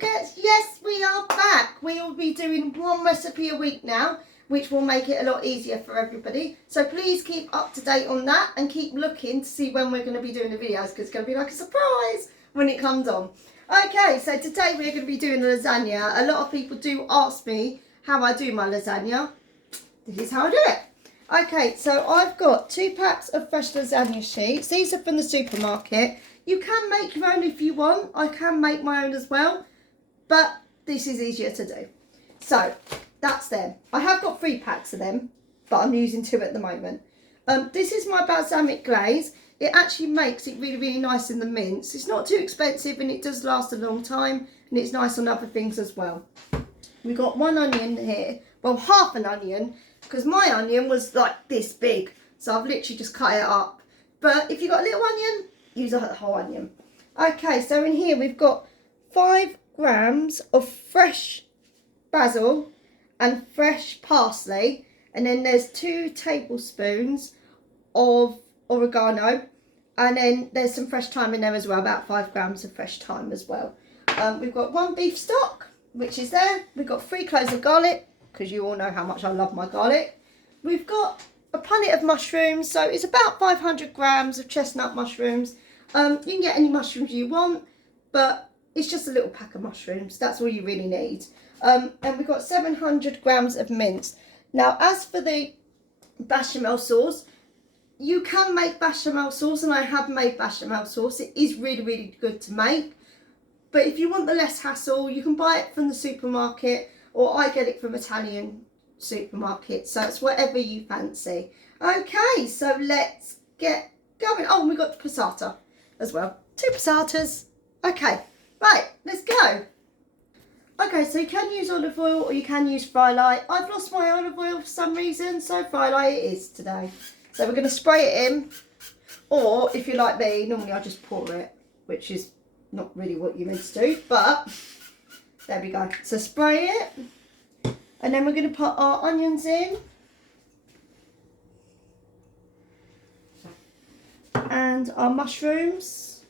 forget, yes, we are back. We will be doing one recipe a week now, which will make it a lot easier for everybody. So please keep up to date on that and keep looking to see when we're going to be doing the videos, because it's going to be like a surprise when it comes on. Okay, so today we're going to be doing lasagna. A lot of people do ask me how I do my lasagna. This is how I do it. Okay, so I've got 2 packs of fresh lasagna sheets. These are from the supermarket. You can make your own if you want. I can make my own as well, but this is easier to do. So that's them. I have got 3 packs of them, but I'm using 2 at the moment. This is my balsamic glaze. It actually makes it really, really nice in the mince. It's not too expensive and it does last a long time, and it's nice on other things as well. We've got 1 onion here. Well, half an onion, because my onion was like this big. So I've literally just cut it up. But if you've got a little onion, use a whole onion. Okay, so in here we've got 5 grams of fresh basil and fresh parsley. And then there's 2 tablespoons of oregano. And then there's some fresh thyme in there as well, about 5 grams of fresh thyme as well. We've got 1 beef stock, which is there. We've got 3 cloves of garlic, because you all know how much I love my garlic. We've got a punnet of mushrooms, so it's about 500 grams of chestnut mushrooms. You can get any mushrooms you want, but it's just a little pack of mushrooms. That's all you really need. And we've got 700 grams of mince. Now, as for the bechamel sauce, you can make bechamel sauce, and I have made bechamel sauce. It is really, really good to make. But if you want the less hassle, you can buy it from the supermarket, or I get it from Italian supermarket. So it's whatever you fancy. Okay, so let's get going. Oh, and we got the passata as well. 2 passatas. Okay, right, let's go. Okay, so you can use olive oil or you can use fry light. I've lost my olive oil for some reason, so fry light it is today. So we're going to spray it in, or if you're like me, normally I just pour it, which is not really what you're meant to do, but there we go. So spray it, and then we're going to put our onions in, and our mushrooms.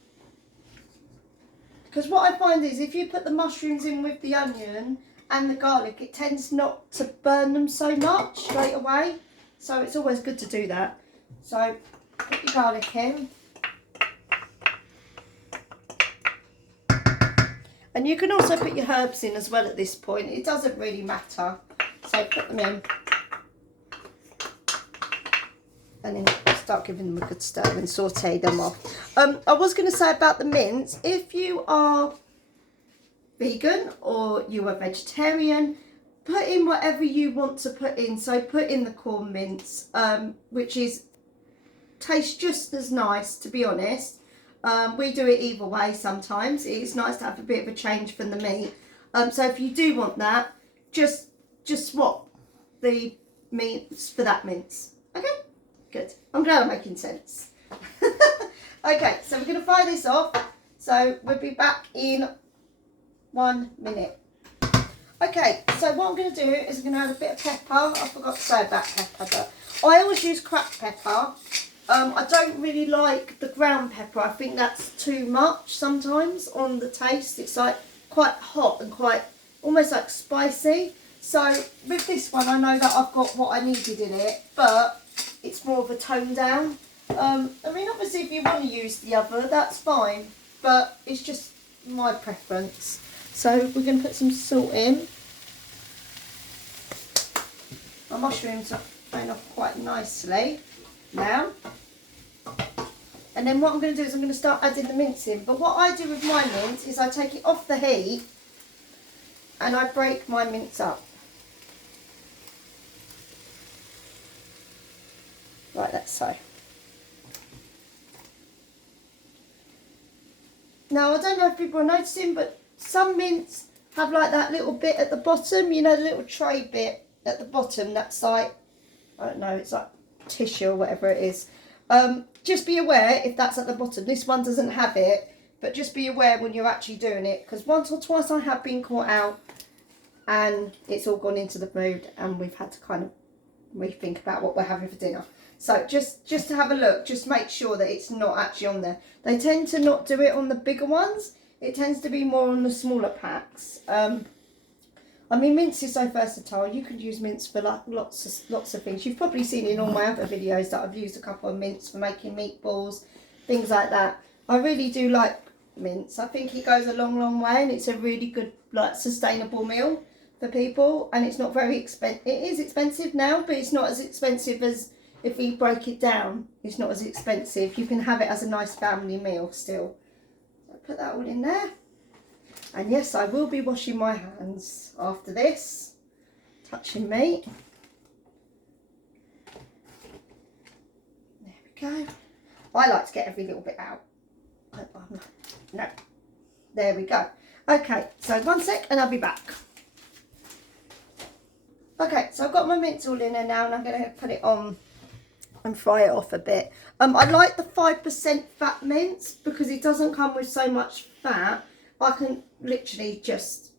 Because what I find is if you put the mushrooms in with the onion and the garlic, it tends not to burn them so much straight away. So it's always good to do that. So put your garlic in. And you can also put your herbs in as well at this point. It doesn't really matter. So put them in. And then start giving them a good stir and saute them off. I was going to say about the mince, if you are vegan or you are vegetarian, put in whatever you want to put in. So put in the corn mince, which tastes just as nice, to be honest. We do it either way sometimes. It's nice to have a bit of a change from the meat. So if you do want that, just swap the meats for that mince. Okay, good. I'm glad I'm making sense. Okay, so we're going to fry this off. So we'll be back in 1 minute. Okay, so what I'm going to do is I'm going to add a bit of pepper. I forgot to say about pepper, but I always use cracked pepper. I don't really like the ground pepper. I think that's too much sometimes on the taste. It's like quite hot and quite almost like spicy. So with this one, I know that I've got what I needed in it, but it's more of a tone down. I mean, obviously if you want to use the other, that's fine, but it's just my preference. So we're going to put some salt in. My mushrooms are going off quite nicely now. And then what I'm going to do is I'm going to start adding the mince in. But what I do with my mince is I take it off the heat and I break my mince up. Like that, so. Now, I don't know if people are noticing, but some mince have like that little bit at the bottom, you know, the little tray bit at the bottom that's like, I don't know, it's like tissue or whatever it is. Just be aware if that's at the bottom. This one doesn't have it, but just be aware when you're actually doing it, because once or twice I have been caught out and it's all gone into the food and we've had to kind of rethink about what we're having for dinner. So just to have a look, just make sure that it's not actually on there. They tend to not do it on the bigger ones it tends to be more on the smaller packs. I mean, mince is so versatile. You could use mince for like lots of things. You've probably seen in all my other videos that I've used a couple of mince for making meatballs, things like that. I really do like mince. I think it goes a long way, and it's a really good, like, sustainable meal for people. And it's not very expensive. It is expensive now, but it's not as expensive as if we break it down. It's not as expensive. You can have it as a nice family meal still. So put that all in there. And yes, I will be washing my hands after this, touching meat. There we go. I like to get every little bit out. No. There we go. Okay, so 1 sec and I'll be back. Okay, so I've got my mince all in there now, and I'm going to put it on and fry it off a bit. I like the 5% fat mince because it doesn't come with so much fat. I can literally just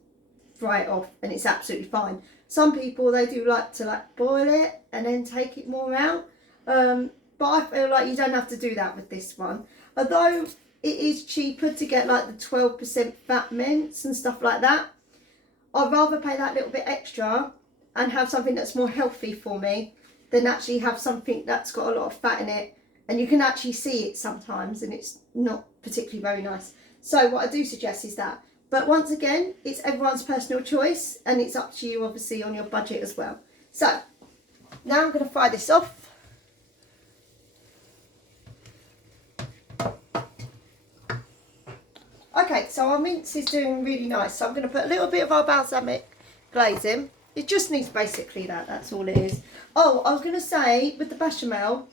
fry it off and it's absolutely fine. Some people, they do like to boil it and then take it more out. But I feel like you don't have to do that with this one. Although it is cheaper to get like the 12% fat mince and stuff like that, I'd rather pay that little bit extra and have something that's more healthy for me than actually have something that's got a lot of fat in it. And you can actually see it sometimes and it's not particularly very nice. So what I do suggest is that. But once again, it's everyone's personal choice and it's up to you, obviously, on your budget as well. So now I'm going to fry this off. Okay, so our mince is doing really nice. So I'm going to put a little bit of our balsamic glaze in. It just needs basically that. That's all it is. Oh, I was going to say, with the bechamel,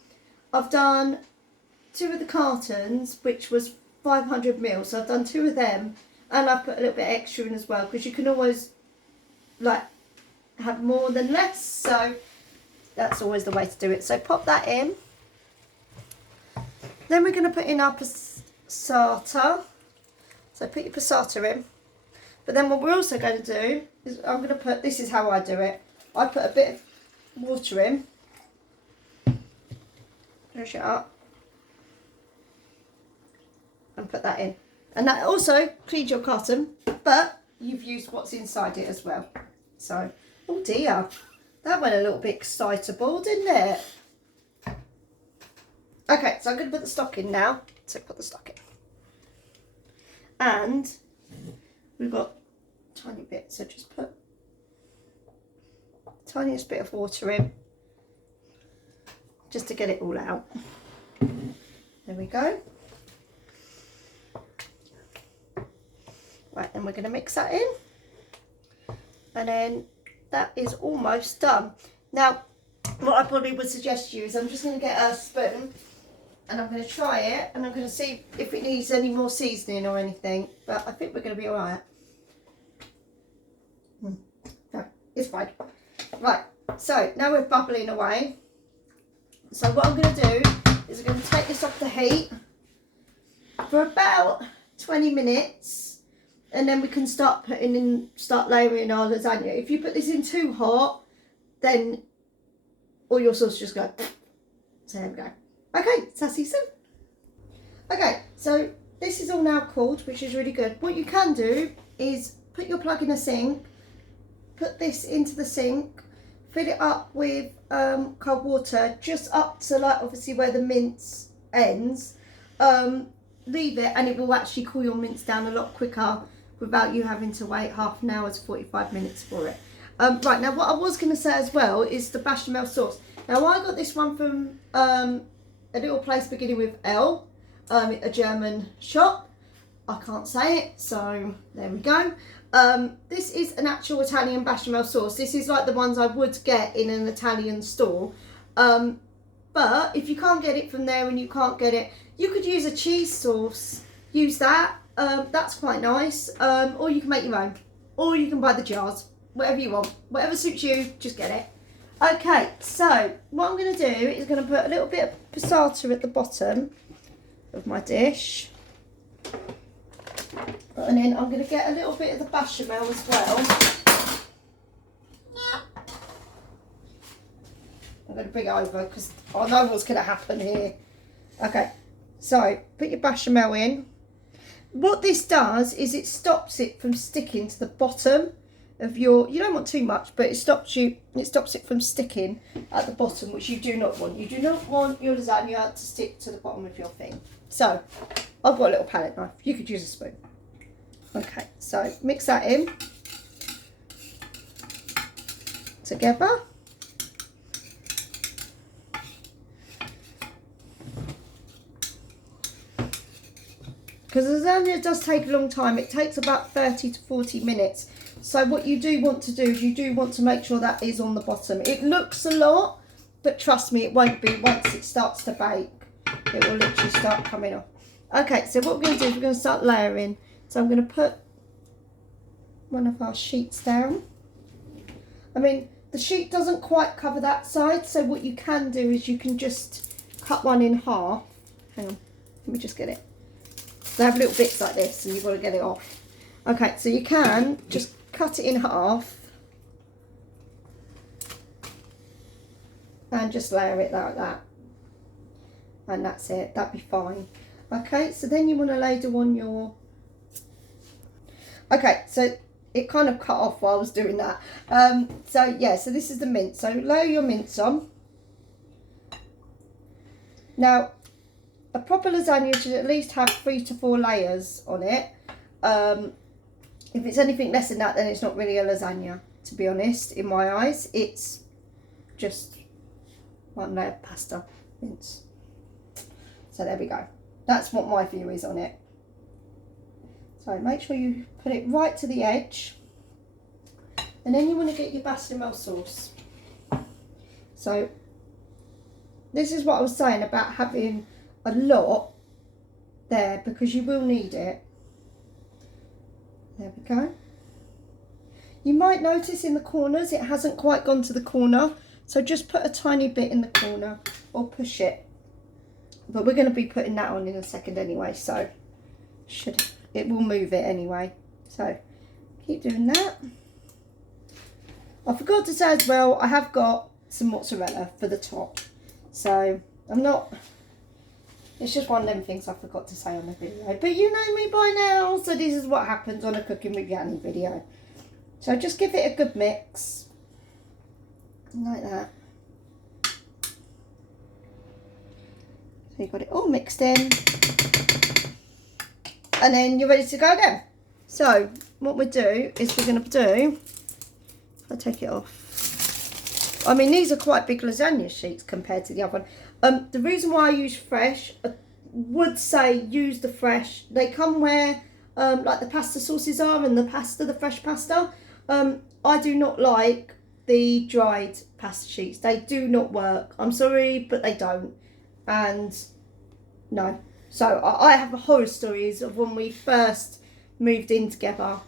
I've done 2 of the cartons, which was 500 ml. So I've done 2 of them, and I've put a little bit extra in as well, because you can always like have more than less. So that's always the way to do it. So pop that in. Then we're going to put in our passata. So put your passata in. But then what we're also going to do is I'm going to put, this is how I do it. I put a bit of water in. Push it up. And put that in. And that also cleans your cotton, but you've used what's inside it as well. So, oh dear. That went a little bit excitable, didn't it? Okay, so I'm going to put the stock in now. So put the stock in. And we've got a tiny bit, so just put the tiniest bit of water in, just to get it all out. There we go. Right, and we're going to mix that in. And then that is almost done. Now, what I probably would suggest you is I'm just going to get a spoon and I'm going to try it and I'm going to see if it needs any more seasoning or anything. But I think we're going to be alright. No, it's fine. Right, so now we're bubbling away. So what I'm going to do is I'm going to take this off the heat for about 20 minutes. And then we can start layering our lasagna. If you put this in too hot, then all your sauce just go. So there we go. Okay, sassy soup. Okay, so this is all now cooled, which is really good. What you can do is put your plug in a sink, put this into the sink, fill it up with cold water, just up to like obviously where the mince ends. Leave it and it will actually cool your mince down a lot quicker without you having to wait half an hour to 45 minutes for it. Right, now what I was going to say as well is the bechamel sauce. Now I got this one from a little place beginning with L, a German shop. I can't say it, so there we go. This is an actual Italian bechamel sauce. This is like the ones I would get in an Italian store. But if you can't get it from there and you can't get it, you could use a cheese sauce. Use that. That's quite nice. Or you can make your own. Or you can buy the jars. Whatever you want. Whatever suits you, just get it. Okay, so what I'm going to do is going to put a little bit of passata at the bottom of my dish. And then I'm going to get a little bit of the bechamel as well. I'm going to bring it over because I know what's going to happen here. Okay, so put your bechamel in. what this does is it stops it from sticking to the bottom of your, you don't want too much, but it stops it from sticking at the bottom, which you do not want. You do not want your lasagna to stick to the bottom of your thing. So I've got a little palette knife. You could use a spoon. Okay, so mix that in together. Because lasagna does take a long time. It takes about 30 to 40 minutes. So what you do want to do is you do want to make sure that is on the bottom. It looks a lot, but trust me, it won't be once it starts to bake. It will literally start coming off. Okay, so what we're going to do is we're going to start layering. So I'm going to put one of our sheets down. I mean, the sheet doesn't quite cover that side, so what you can do is you can just cut one in half. Hang on, let me just get it. They have little bits like this and you've got to get it off. Okay, so you can just cut it in half and just layer it like that. And that's it, that'd be fine. Okay, so then you want to ladle on your... Okay, so it kind of cut off while I was doing that. So yeah, so this is the mince. So layer your mince on. Now, a proper lasagna should at least have 3 to 4 layers on it. If it's anything less than that, then it's not really a lasagna, to be honest, in my eyes. It's just one layer of pasta mince. So there we go. That's what my view is on it. So make sure you put it right to the edge. And then you want to get your bechamel sauce. So this is what I was saying about having a lot there, because you will need it. There we go. You might notice in the corners it hasn't quite gone to the corner, so just put a tiny bit in the corner or push it. But we're going to be putting that on in a second anyway, so it will move it anyway. So keep doing that. I forgot to say as well, I have got some mozzarella for the top. So it's just one of them things I forgot to say on the video. But you know me by now, so this is what happens on a cooking with Yanni video. So just give it a good mix. Like that. So you've got it all mixed in. And then you're ready to go again. So what we'll do is we're going to do... I'll take it off. I mean, these are quite big lasagna sheets compared to the other one. The reason why I use fresh, I would say use the fresh. They come where like the pasta sauces are and the fresh pasta. I do not like the dried pasta sheets. They do not work. I'm sorry, but they don't. And no. So I have horror stories of when we first moved in together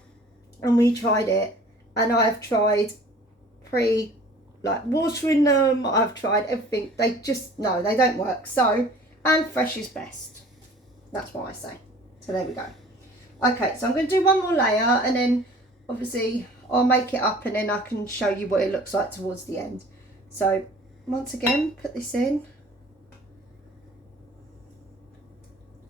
and we tried it. And I've tried watering them, I've tried everything. They just, no, they don't work. So, and fresh is best. That's what I say. So there we go. Okay, so I'm going to do one more layer and then obviously I'll make it up and then I can show you what it looks like towards the end. So once again, put this in.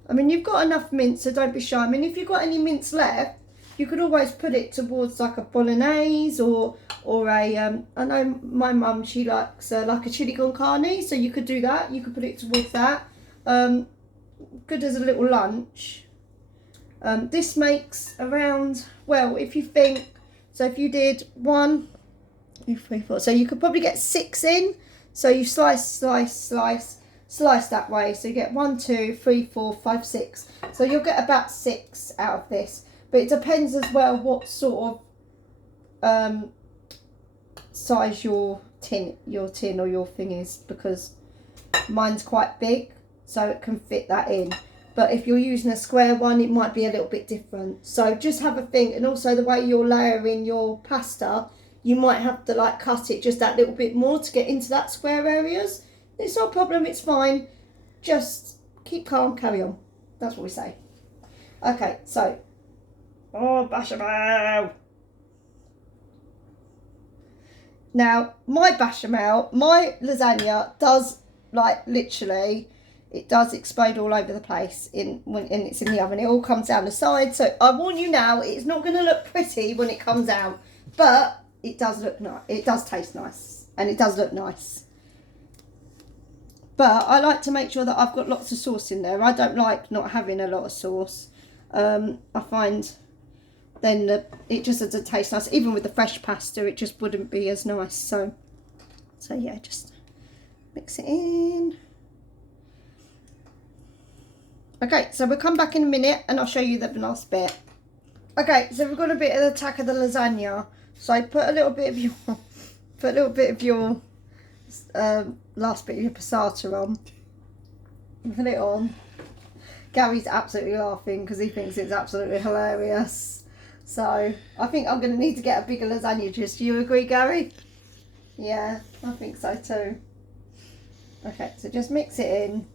I mean, you've got enough mince, so don't be shy. I mean, if you've got any mince left, you could always put it towards like a bolognese or a, I know my mum, she likes like a chili con carne, so you could do that. You could put it towards that. Good as a little lunch. This makes around, well, if you think, so if you did 1, 2, 3, 4, so you could probably get 6 in. So you slice that way. So you get 1, 2, 3, 4, 5, 6. So you'll get about 6 out of this. But it depends as well what sort of size your tin or your thing is, because mine's quite big, so it can fit that in. But if you're using a square one, it might be a little bit different. So just have a think, and also the way you're layering your pasta, you might have to like cut it just that little bit more to get into that square areas. It's not a problem, it's fine. Just keep calm, carry on. That's what we say. Okay, so. Oh, bechamel. Now, my bechamel, my lasagna does like literally, it does explode all over the place when it's in the oven. It all comes down the side. So I warn you now, it's not going to look pretty when it comes out, but it does look nice. It does taste nice, and it does look nice. But I like to make sure that I've got lots of sauce in there. I don't like not having a lot of sauce. I find then it just doesn't taste nice. Even with the fresh pasta, it just wouldn't be as nice. So yeah, just mix it in. Okay, so we'll come back in a minute and I'll show you the last bit. Okay, so we've got a bit of the attack of the lasagna. So put a little bit of your last bit of your passata on. Put it on. Gary's absolutely laughing because he thinks it's absolutely hilarious. So I think I'm going to need to get a bigger lasagna dish. Do you agree, Gary? Yeah, I think so too. Okay, so just mix it in.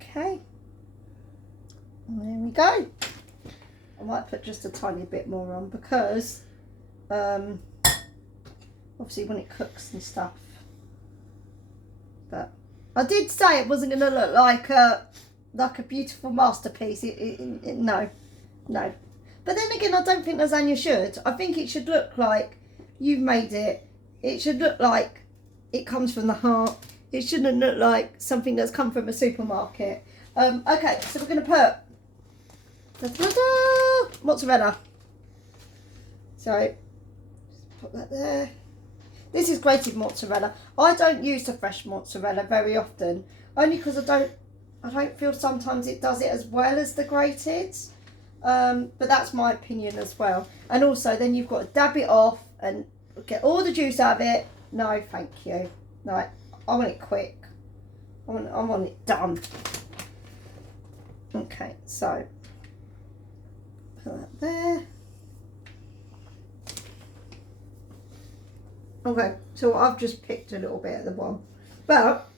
Okay, and there we go. I might put just a tiny bit more on because obviously when it cooks and stuff. But I did say it wasn't going to look like a beautiful masterpiece. No. But then again, I don't think lasagna should. I think it should look like you've made it. It should look like it comes from the heart. It shouldn't look like something that's come from a supermarket. Okay, so we're going to put mozzarella. So, just put that there. This is grated mozzarella. I don't use the fresh mozzarella very often, only because I don't feel sometimes it does it as well as the grated. But that's my opinion as well. And also, then you've got to dab it off and get all the juice out of it. No, thank you. No. I want it quick. I want it done. Okay, so put that there. Okay, so I've just picked a little bit at the bottom, but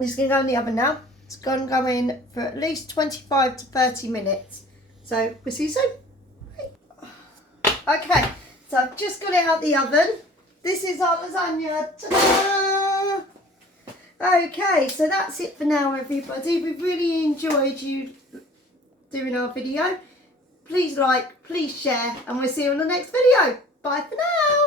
it's going to go in the oven now. It's going to go in for at least 25 to 30 minutes. So we'll see you soon. Okay, so I've just got it out the oven. This is our lasagna. Ta-da! Okay, so that's it for now, everybody. We've really enjoyed you doing our video. Please like, please share, and we'll see you on the next video. Bye for now.